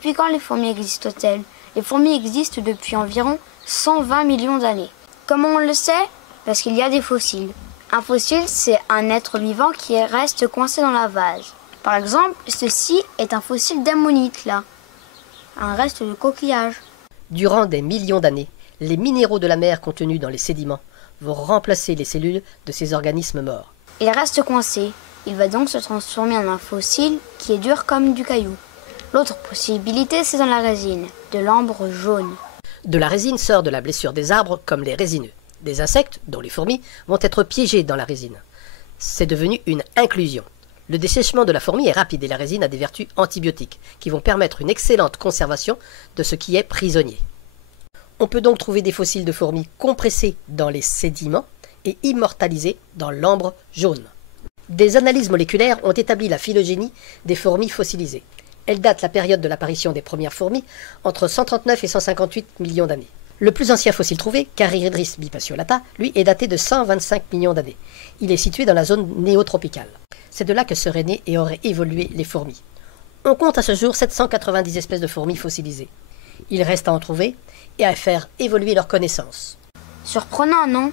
Depuis quand les fourmis existent-elles? Les fourmis existent depuis environ 120 millions d'années. Comment on le sait? Parce qu'il y a des fossiles. Un fossile, c'est un être vivant qui reste coincé dans la vase. Par exemple, ceci est un fossile d'ammonite, là. Un reste de coquillage. Durant des millions d'années, les minéraux de la mer contenus dans les sédiments vont remplacer les cellules de ces organismes morts. Il reste coincé. Il va donc se transformer en un fossile qui est dur comme du caillou. L'autre possibilité, c'est dans la résine, de l'ambre jaune. De la résine sort de la blessure des arbres comme les résineux. Des insectes, dont les fourmis, vont être piégés dans la résine. C'est devenu une inclusion. Le dessèchement de la fourmi est rapide et la résine a des vertus antibiotiques qui vont permettre une excellente conservation de ce qui est prisonnier. On peut donc trouver des fossiles de fourmis compressés dans les sédiments et immortalisés dans l'ambre jaune. Des analyses moléculaires ont établi la phylogénie des fourmis fossilisées. Elle date la période de l'apparition des premières fourmis entre 139 et 158 millions d'années. Le plus ancien fossile trouvé, Carcharodon bipassionata, lui est daté de 125 millions d'années. Il est situé dans la zone néotropicale. C'est de là que seraient nées et auraient évolué les fourmis. On compte à ce jour 790 espèces de fourmis fossilisées. Il reste à en trouver et à faire évoluer leurs connaissances. Surprenant, non?